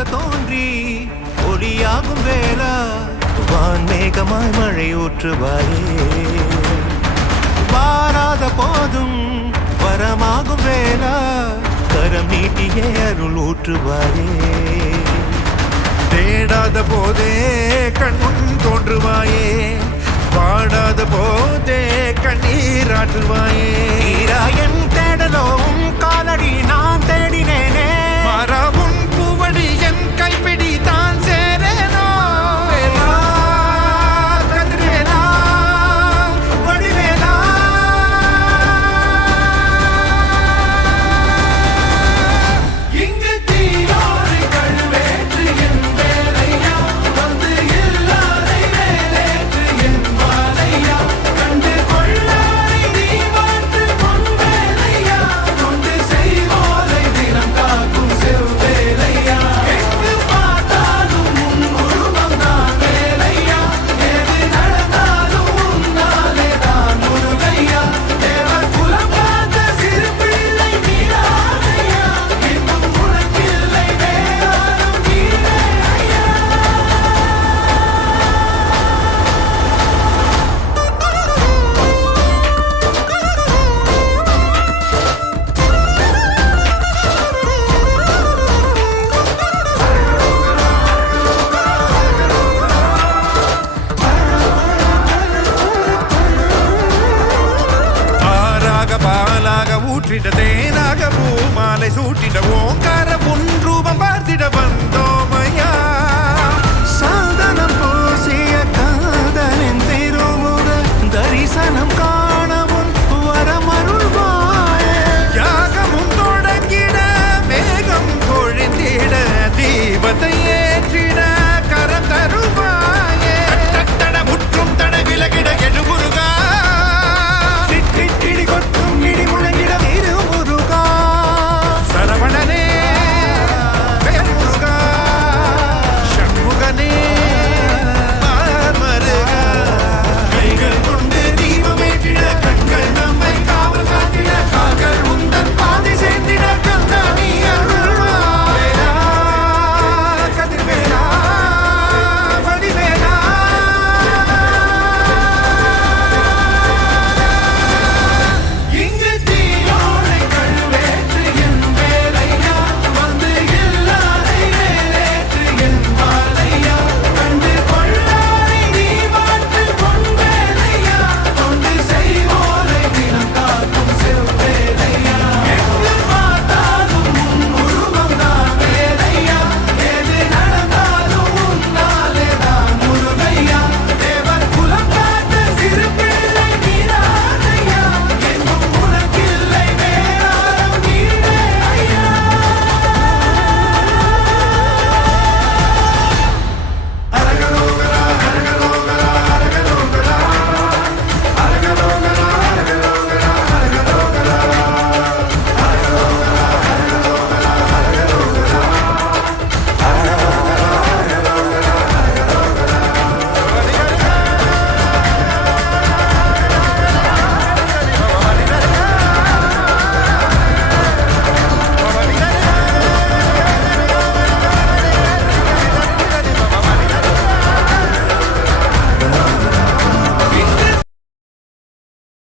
ஒளியாக தோன்றி ஒளியாகும் வேளா வான்மேகமாய் மழை ஊற்றுவாயே வாராத போதும் வரமாகும் வேளா கரம் நீட்டியே அருள் ஊற்றுவாயே தேடாத போதே கண்முன் தோன்றுவாயே பாடாத போதே கண்ணீராற்றுவாயே என் தேடலும் காலடி நான் தேடினேனே மரபும் பூவடி என் கைப்பிடி தான் சேரேனோ கதிரேலா வடிவேலா இங்கு தீயோரை கழுவேற்று என் வேலையா வந்து இல்லாதை வேலேற்று என் வாழையா கண்டு கொள்ளாரை நீ மாற்று பொன் வேலையா கொண்டு செய்வோரை தினம் காக்கும் செவ்வேலையா எங்கு பார்த்தாலும் உன் உருவம் தான் வேலையா எது நடந்தாலும் உன்னாலே தான் முருகையா தேவர் குலம் காத்த சிறு பிள்ளை நீராதையா இன்னும் உனக்கில்லை வேறாரும் கீழே ஐயா ஆறாக பாலாக ஊற்றிட தேனாக பூமாலை சூட்டிட ஓங்கார உன் ரூபம் பார்த்திட வந்தோ